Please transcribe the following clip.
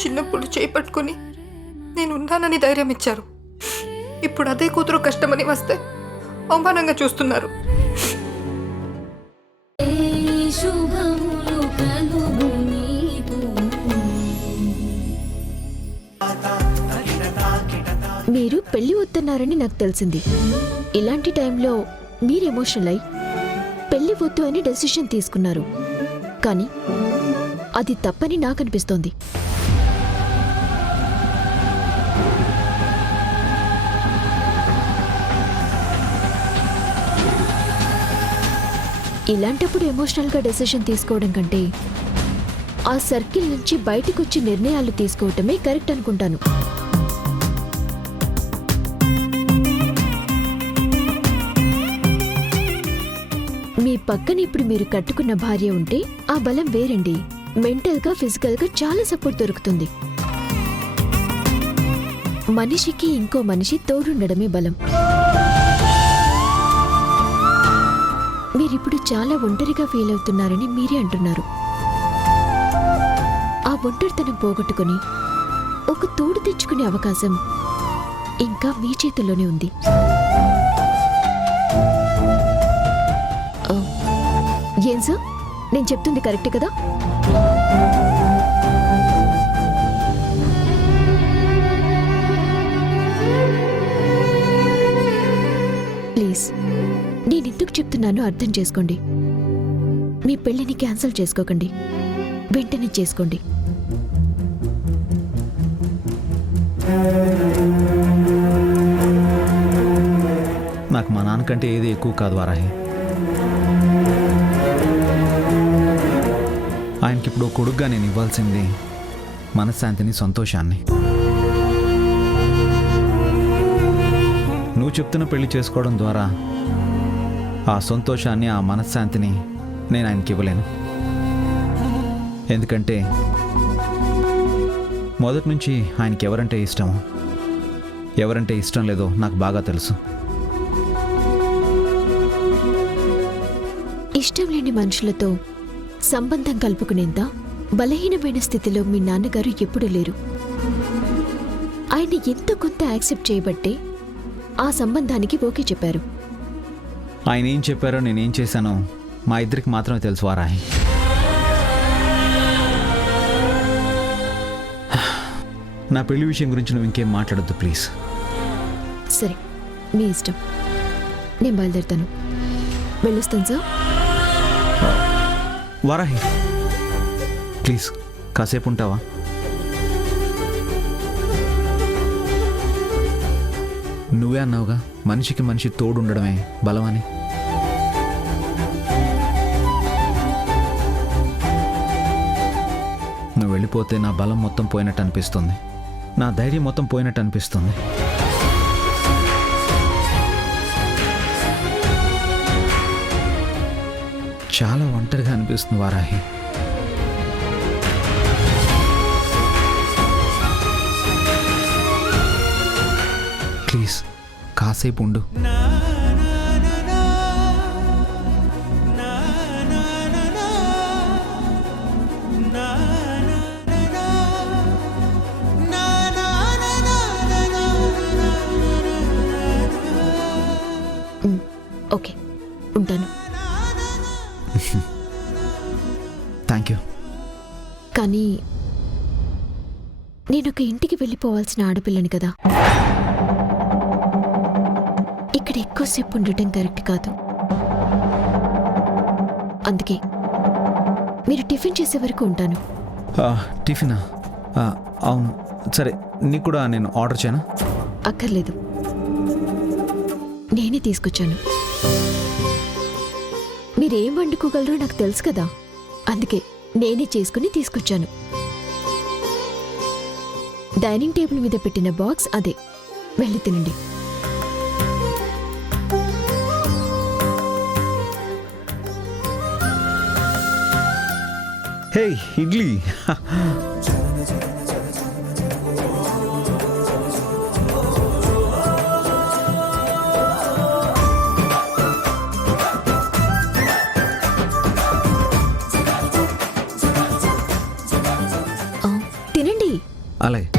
చిన్నప్పుడు చేపట్టుకుని నేను ఉన్నానని ధైర్యం ఇచ్చారు. ఇప్పుడు అదే కూతురు కష్టమని వస్తే అవమానంగా చూస్తున్నారు. మీరు పెళ్లి వద్దన్నారని నాకు తెలిసింది. ఇలాంటి టైంలో మీరు ఎమోషనల్ అయి పెళ్లి వద్దు అని డెసిషన్ తీసుకున్నారు. కానీ అది తప్పని నాకు అనిపిస్తోంది. ఇలాంటప్పుడు ఎమోషనల్గా డెసిషన్ తీసుకోవడం కంటే ఆ సర్కిల్ నుంచి బయటకు వచ్చి నిర్ణయాలు తీసుకోవటమే కరెక్ట్ అనుకుంటాను. మీ పక్కన ఇప్పుడు మీరు కట్టుకున్న భార్య ఉంటే ఆ బలం వేరండి. మెంటల్గా ఫిజికల్గా చాలా సపోర్ట్ దొరుకుతుంది. మనిషికి ఇంకో మనిషి తోడుండడమే బలం. మీరిప్పుడు చాలా ఒంటరిగా ఫీల్ అవుతున్నారని మీరే అంటున్నారు. ఆ ఒంటరితనం పోగొట్టుకుని ఒక తోడు తెచ్చుకునే అవకాశం ఇంకా మీ చేతుల్లోనే ఉంది. ఏం సార్, నేను చెప్తుంది కరెక్టే కదా? ప్లీజ్, నేనెందుకు చెప్తున్నానో అర్థం చేసుకోండి. మీ పెళ్లిని క్యాన్సిల్ చేసుకోకండి, వెంటనే చేసుకోండి. నాకు మా నాన్నకంటే ఏది ఎక్కువ కాదు వారాహి. ఆయనకి ఇప్పుడు కొడుగ్గా నేను ఇవ్వాల్సింది మనశ్శాంతిని, సంతోషాన్ని. నువ్వు చెప్తున్న పెళ్లి చేసుకోవడం ద్వారా ఆ సంతోషాన్ని, ఆ మనశ్శాంతిని నేను ఆయనకి ఇవ్వలేను. ఎందుకంటే మొదటి నుంచి ఆయనకి ఎవరంటే ఇష్టమో, ఎవరంటే ఇష్టం లేదో నాకు బాగా తెలుసు. ఇష్టం లేని మనుషులతో సంబంధం కలుపుకునేంత బలహీనమైన స్థితిలో మీ నాన్నగారు ఎప్పుడూ లేరు. ఆయన ఎంతో కొంత యాక్సెప్ట్ చేయబట్టే ఆ సంబంధానికి ఓకే చెప్పారు. ఆయన ఏం చెప్పారో నేనేం చేశానో మా ఇద్దరికి మాత్రమే తెలుసు వారాహి. నా పెళ్లి విషయం గురించి నువ్వు ఇంకేం మాట్లాడొద్దు ప్లీజ్. సరే, మీ ఇష్టం. నేను బయలుదేరుతాను. వెళ్ళొస్తాను సార్. వారాహి ప్లీజ్ కాసేపు ఉంటావా? నువ్వే అన్నావుగా మనిషికి మనిషి తోడు ఉండడమే బలమని. నువ్వు వెళ్ళిపోతే నా బలం మొత్తం పోయినట్టు అనిపిస్తుంది, నా ధైర్యం మొత్తం పోయినట్టు అనిపిస్తుంది. చాలా ఒంటరిగా అనిపిస్తుంది వారాహి. ప్లీజ్ కాసేపు ఉండు. ఓకే, ఉంటాను. Thank you. కానీ నేనొక ఇంటికి వెళ్ళిపోవాల్సిన ఆడపిల్లని కదా. ఇక్కడ ఎక్కువసేపు ఉండటం కరెక్ట్ కాదు. అందుకే మీరు టిఫిన్ చేసే వరకు ఉంటాను. టిఫినా? అవును, సరే. నీకు కూడా నేను ఆర్డర్ చేయనా? అక్కర్లేదు, నేనే తీసుకొచ్చాను. మీరేం వండుకోగలరో నాకు తెలుసు కదా, అందుకే నేనే చేసుకుని తీసుకొచ్చాను. డైనింగ్ టేబుల్ మీద పెట్టిన బాక్స్ అదే, వెళ్ళి తినండి. హే ఇడ్లీ. తినండి. అలాగే